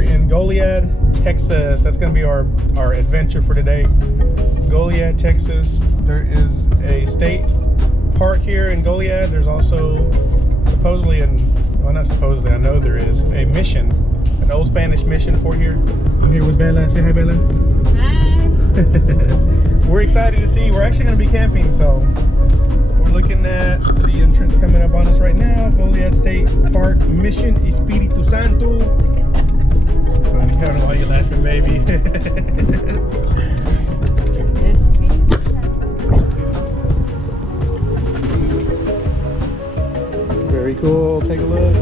here in Goliad, Texas. That's going to be our adventure for today. Goliad, Texas. There is a state park here in Goliad. There's also supposedly, well, not supposedly, I know there is a mission, an old Spanish mission for here. I'm here with Bella. Say hi, Bella. Hi. We're excited to see. We're actually going to be camping, so we're looking at the entrance coming up on us right now. Goliad State Park, Mission Espiritu Santo. It's funny. I don't know why you're laughing, baby. Very cool. Take a look.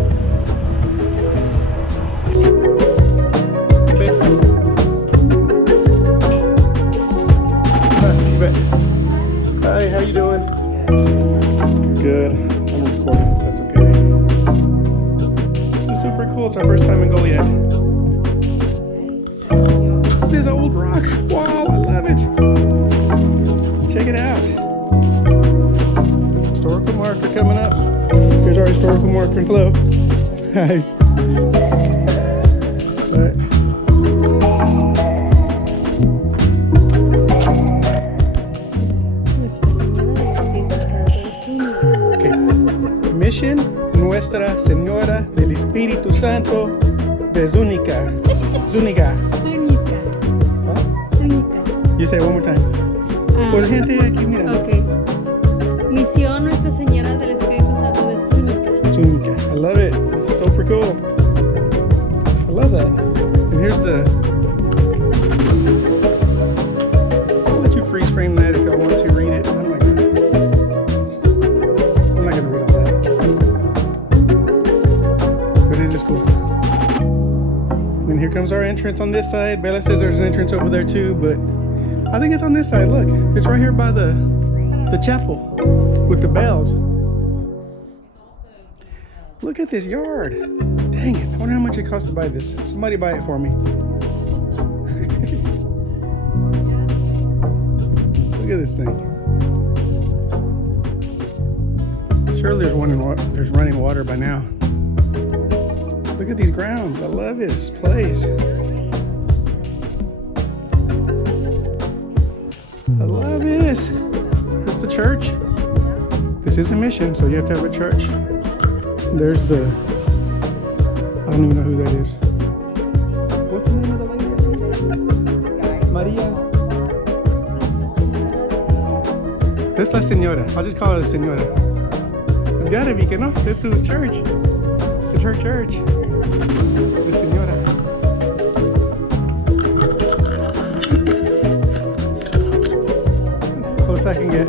Hi, how you doing? Good. I'm recording, if that's okay. This is super cool. It's our first time in Goliad. There's an old rock. Wow, I love it. Check it out. Historical marker coming up. Here's our historical marker. Hello. Hi. Mission Nuestra Señora del Espíritu Santo de Zúñiga. Zúñiga. Zúñiga. Huh? Zúñiga. You say it one more time. Por gente aquí mirando. Okay. Misión Nuestra Señora del Espíritu Santo de Zúñiga. Zúñiga. I love it. This is super cool. I love that. And here's the... I'll let you freeze frame that if y'all want to read it. I'm not gonna read all that. But it is cool. And here comes our entrance on this side. Bella says there's an entrance over there too, but I think it's on this side. Look, it's right here by the chapel with the bells. Look at this yard. Dang it. I wonder how much it costs to buy this. Somebody buy it for me. Look at this thing. Surely there's running water by now. Look at these grounds. I love this place. I love this. This is the church. This is a mission, so you have to have a church. There's the... I don't even know who that is. What's the name of the lady? Maria. This is La Señora. I'll just call her La Señora. It's gotta be, no? This is the church. It's her church. La Señora. Close I can get.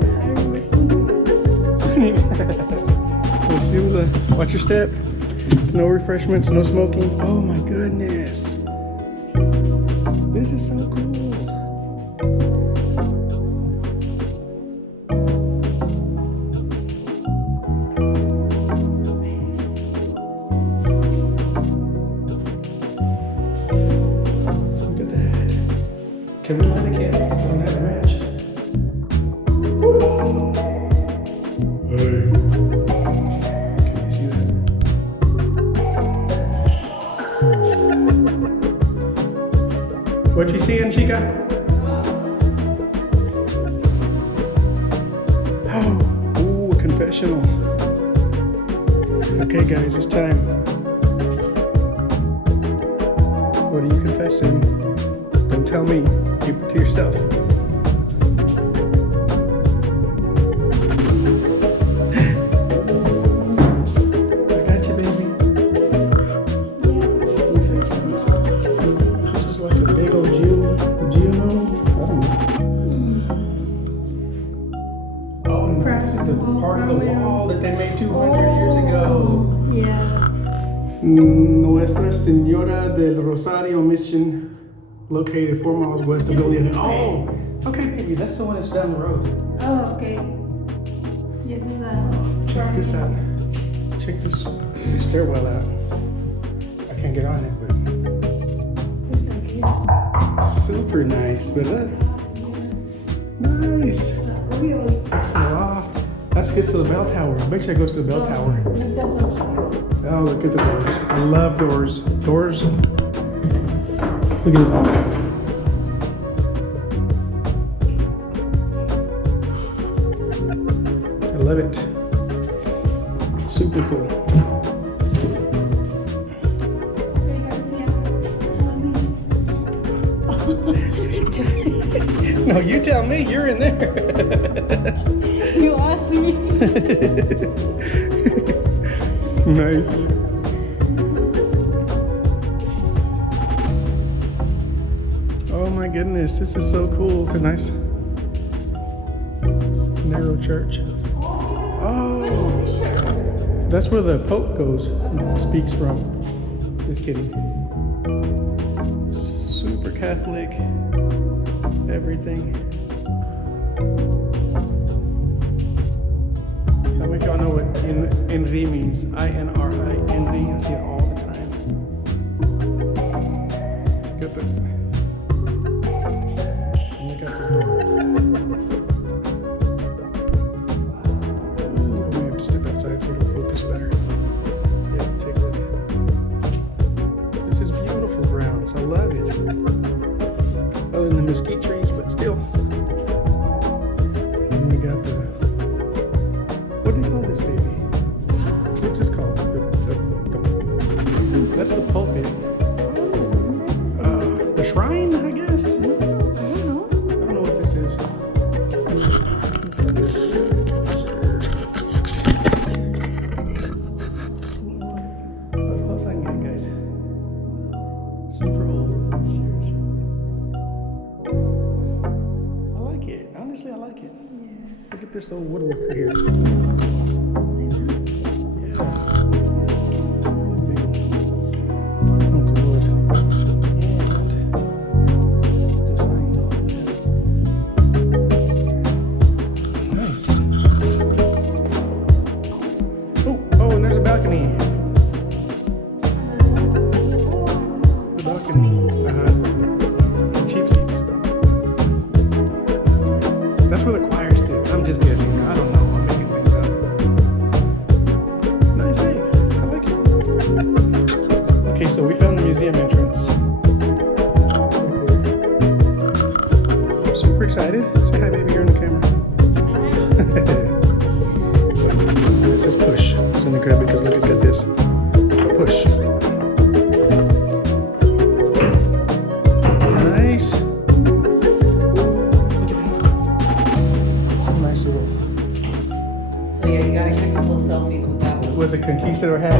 We'll see. Watch your step. No refreshments, no smoking. Oh my goodness. This is so cool. Can we light a candle? I don't have a match. Hey. Can you see that? What you seeing, chica? Oh, ooh, a confessional. Okay, guys, it's time. What are you confessing? Don't tell me. Keep it to yourself. I got you, baby. This is like a big old geode. I don't know. Oh, no, this is the part of the wall that they made 200 years ago. Yeah. Nuestra Señora del Rosario Mission. Located 4 miles west of Goliad. Oh, okay, baby, that's the one that's down the road. Oh, okay. Yes, is check this out. Check this stairwell out. I can't get on it, but super nice. But nice. Really? Loft. That gets to the bell tower. I bet you that goes to the bell tower. Oh, look at the doors. I love doors. Doors Look at that. I love it. Super cool. No, you tell me. You're in there. You asked me. Nice. Oh my goodness, this is so cool. It's a nice narrow church. Oh, that's where the Pope goes, speaks from. Just kidding. Super Catholic, everything. Tell me if y'all know what Inri means. I-N-R-I, Inri. I see it all the time. Get the. Look at this door. Ooh, we have to step outside so it'll focus better. Yeah, take a look. This is beautiful grounds. I love it. Other than the mesquite trees, but still. And we got the. What do you call this baby? What's this called? That's the pulpit. The shrine, I guess. I don't know what this is. As close as I can get, guys. Super old these years. I like it. Honestly, I like it. Look at this little woodworker here. That's where the choir sits. I'm just guessing. I don't know. I'm making things up. Nice day. I like it. Okay, so we found the museum entrance. I'm super excited. Say hi, baby. You're in the camera. So, this is push. I'm gonna grab it because look, it's got this. Push. Nice. So yeah, you gotta get a couple of selfies with that one. With the conquistador hat.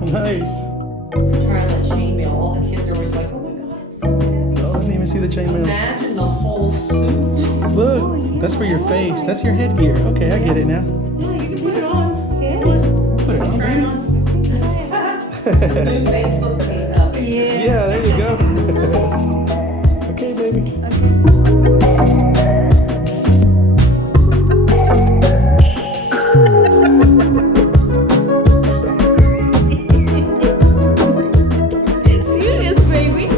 Nice. Trying that chainmail. All the kids are always like, oh my god, it's so heavy. Oh, I didn't even see the chainmail. Imagine the whole suit. Look, that's for your face. That's your headgear. Okay, I get it now. Yeah, you can put it on. Put it on, Try it baby. on. New Facebook tape up. Yeah, there you go. Okay, baby. Serious, baby.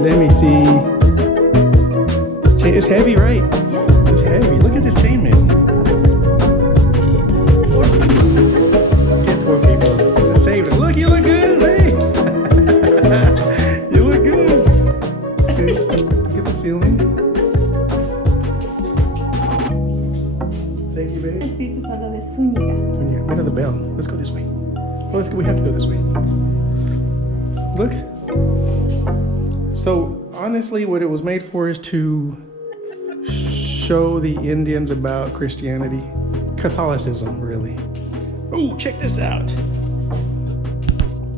Let me see. It's heavy, right? It's heavy. Look at this chainmail. Get 4 people. Let's save it. Look, you look good, babe. You look good. See, look at the ceiling. Thank you, babe. Espíritu Santo de Zúñiga. Mira the bell. Let's go this way. Oh, let's go. We have to go this way. Look. So honestly, what it was made for is to show the Indians about Christianity, Catholicism, really. Oh, check this out.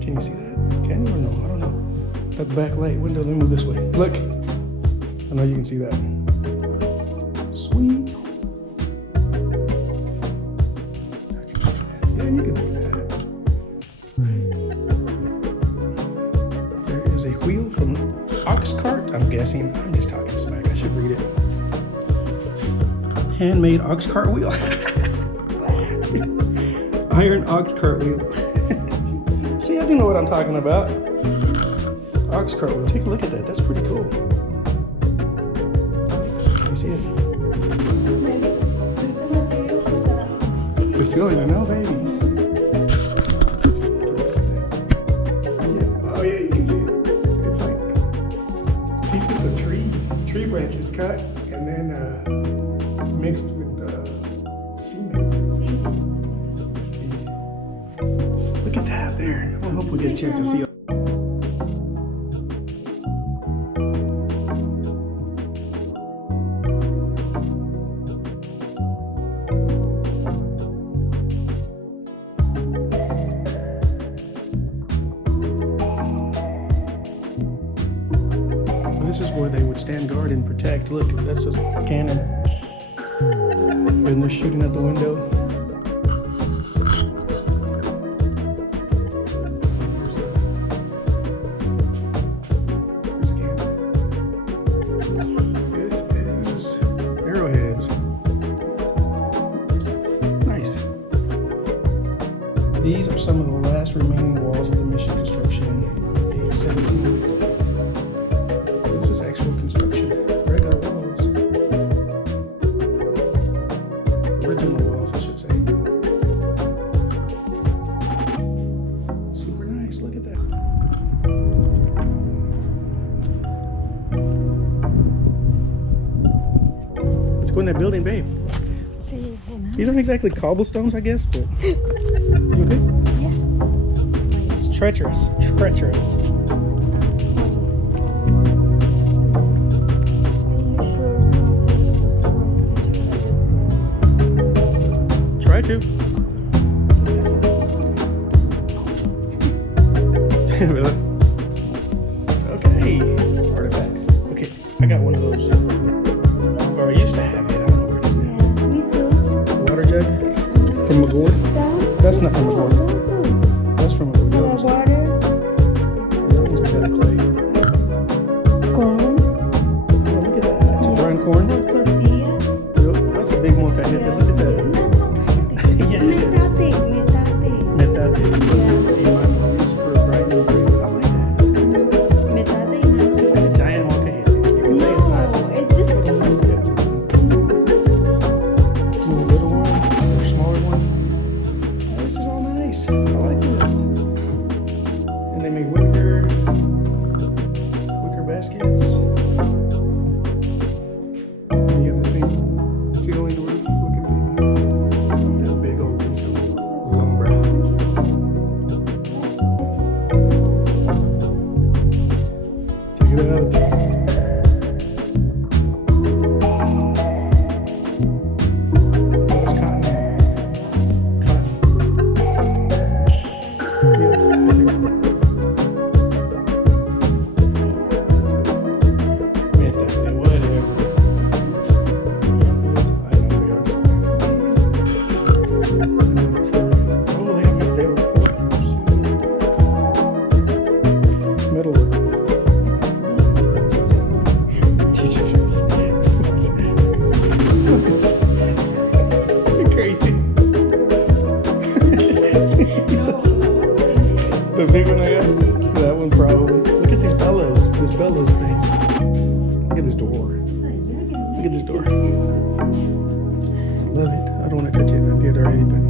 Can you see that? Can you or no? I don't know. That backlight window. Let me move this way. Look. I know you can see that. Sweet. Yeah, you can see that. There is a wheel from ox cart, I'm guessing. I'm just talking smack. I should read it. Handmade ox cart wheel. Iron ox cart wheel. See, I do know what I'm talking about. Ox cart wheel. Take a look at that. That's pretty cool. Can you see it? the ceiling, I know, baby. Yeah. Oh yeah, you can see it. It's like pieces of tree branches cut and then mixed with cement. See. Look at that there. I hope we get a chance to see. This is where they would stand guard and protect. Look, that's a cannon. And they're shooting at the window. Here's a cannon. This is arrowheads. Nice. These are some of the last remaining walls of the mission construction in 1817. This is actual construction. Regular walls. Original walls, I should say. Super nice. Look at that. Let's go in that building, babe. Sí, These aren't exactly cobblestones, I guess, but you okay? yeah. It's treacherous. Treacherous. Try to. Really? Okay. Artifacts. Okay, I got one of those. Or I used to have it. I don't know where it is now. Yeah, me too. Water jug from McGord. That's not from McGord. That's from McGord. The other one's- Water, the other one's made out of clay. corn, Oh, look at that. Brine corn. tortillas. Yep, that's a big one. I hit that. Look at that. Yes, it is. Metate. Metate. Yeah. Y mano, super bright and green. I like that. That's good. Metate y mano. It's like a giant molcajete. You can say it's not. No, it's this Yeah, one. it's a little one, or smaller one. Oh, this is all nice. I like this. And they make wicker baskets. And you have the same ceiling roof looking thing. That big old piece of lumber. Check it out. There's cotton. Cotton. Yeah, whatever. I know we are. Oh, they were footloose. Metalwork. Teachers. You're crazy. The big one I got? That one probably. Look at these bellows. This bellows thing. Look at this door. Look at this door. I love it. I don't want to touch it. I did already, but